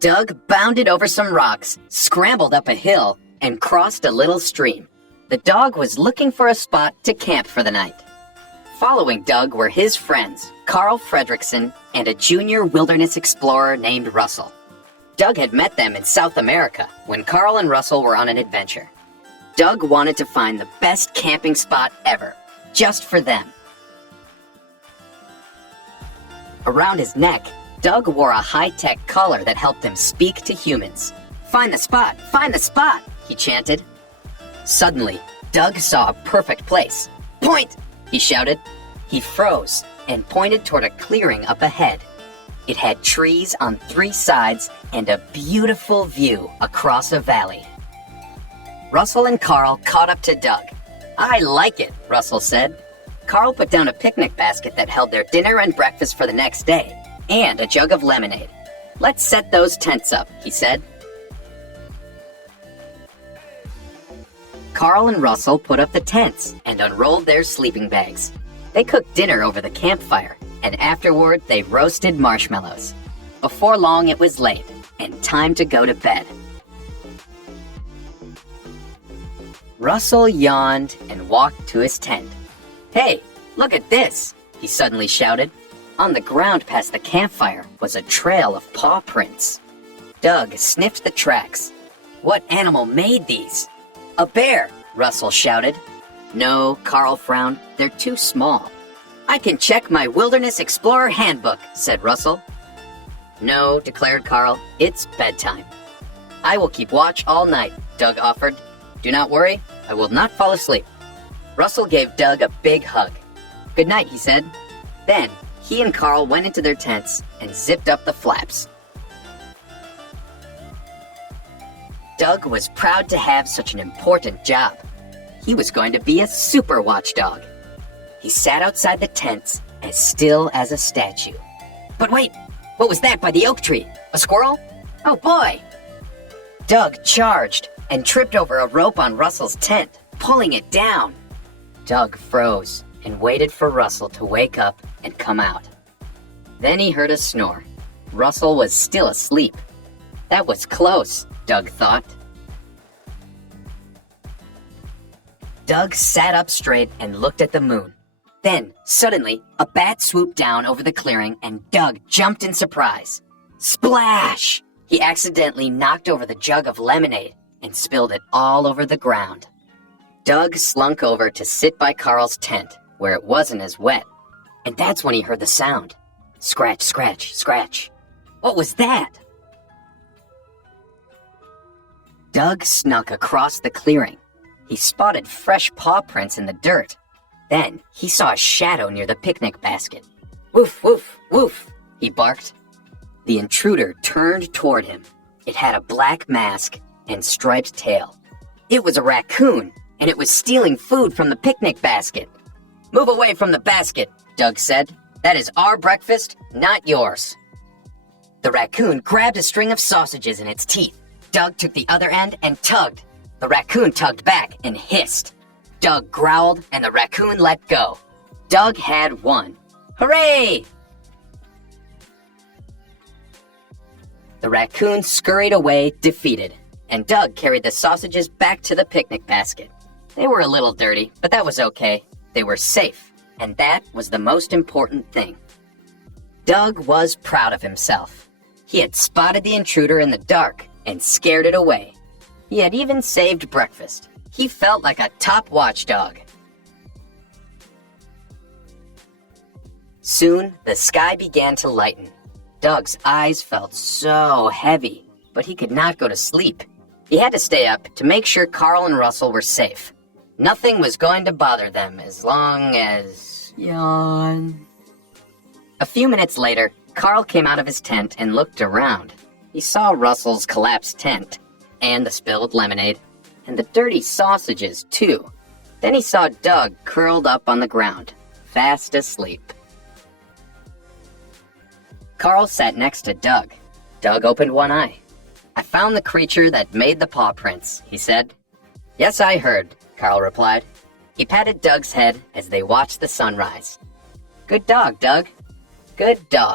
Doug bounded over some rocks, scrambled up a hill, and crossed a little stream. The dog was looking for a spot to camp for the night. Following Doug were his friends, Carl Fredrickson and a junior wilderness explorer named Russell. Doug had met them in South America when Carl and Russell were on an adventure. Doug wanted to find the best camping spot ever, just for them. Around his neck, Doug wore a high-tech collar that helped him speak to humans. "Find the spot! Find the spot!" he chanted. Suddenly, Doug saw a perfect place. "Point!" he shouted. He froze and pointed toward a clearing up ahead. It had trees on 3 sides and a beautiful view across a valley. Russell and Carl caught up to Doug. "I like it," Russell said. Carl put down a picnic basket that held their dinner and breakfast for the next day, and a jug of lemonade. "Let's set those tents up," he said. Carl and Russell put up the tents and unrolled their sleeping bags. They cooked dinner over the campfire, and afterward they roasted marshmallows. Before long it was late, and time to go to bed. Russell yawned and walked to his tent. "Hey, look at this!" he suddenly shouted. On the ground past the campfire was a trail of paw prints. Doug sniffed the tracks. "What animal made these?" "A bear," Russell shouted. "No," Carl frowned, "they're too small." "I can check my Wilderness Explorer handbook," said Russell. "No," declared Carl, "it's bedtime." "I will keep watch all night," Doug offered. "Do not worry, I will not fall asleep." Russell gave Doug a big hug. "Good night," he said. Then, he and Carl went into their tents and zipped up the flaps. Doug was proud to have such an important job. He was going to be a super watchdog. He sat outside the tents as still as a statue. But wait, what was that by the oak tree? A squirrel? Oh boy! Doug charged and tripped over a rope on Russell's tent, pulling it down. Doug froze and waited for Russell to wake up and come out. Then he heard a snore. Russell was still asleep. That was close, Doug thought. Doug sat up straight and looked at the moon. Then, suddenly, a bat swooped down over the clearing and Doug jumped in surprise. Splash! He accidentally knocked over the jug of lemonade and spilled it all over the ground. Doug slunk over to sit by Carl's tent, where it wasn't as wet. And that's when he heard the sound. Scratch, scratch, scratch. What was that? Doug snuck across the clearing. He spotted fresh paw prints in the dirt. Then he saw a shadow near the picnic basket. "Woof, woof, woof," he barked. The intruder turned toward him. It had a black mask and striped tail. It was a raccoon, and it was stealing food from the picnic basket. "Move away from the basket," Doug said. "That is our breakfast, not yours." The raccoon grabbed a string of sausages in its teeth. Doug took the other end and tugged. The raccoon tugged back and hissed. Doug growled, and the raccoon let go. Doug had won. Hooray! The raccoon scurried away, defeated, and Doug carried the sausages back to the picnic basket. They were a little dirty, but that was okay. They were safe, and that was the most important thing. Doug was proud of himself. He had spotted the intruder in the dark and scared it away. He had even saved breakfast. He felt like a top watchdog. Soon, the sky began to lighten. Doug's eyes felt so heavy, but he could not go to sleep. He had to stay up to make sure Carl and Russell were safe. Nothing was going to bother them as long as... yawn. A few minutes later, Carl came out of his tent and looked around. He saw Russell's collapsed tent, and the spilled lemonade, and the dirty sausages, too. Then he saw Doug curled up on the ground, fast asleep. Carl sat next to Doug. Doug opened one eye. "I found the creature that made the paw prints," he said. "Yes, I heard," Carl replied. He patted Doug's head as they watched the sunrise. "Good dog, Doug. Good dog."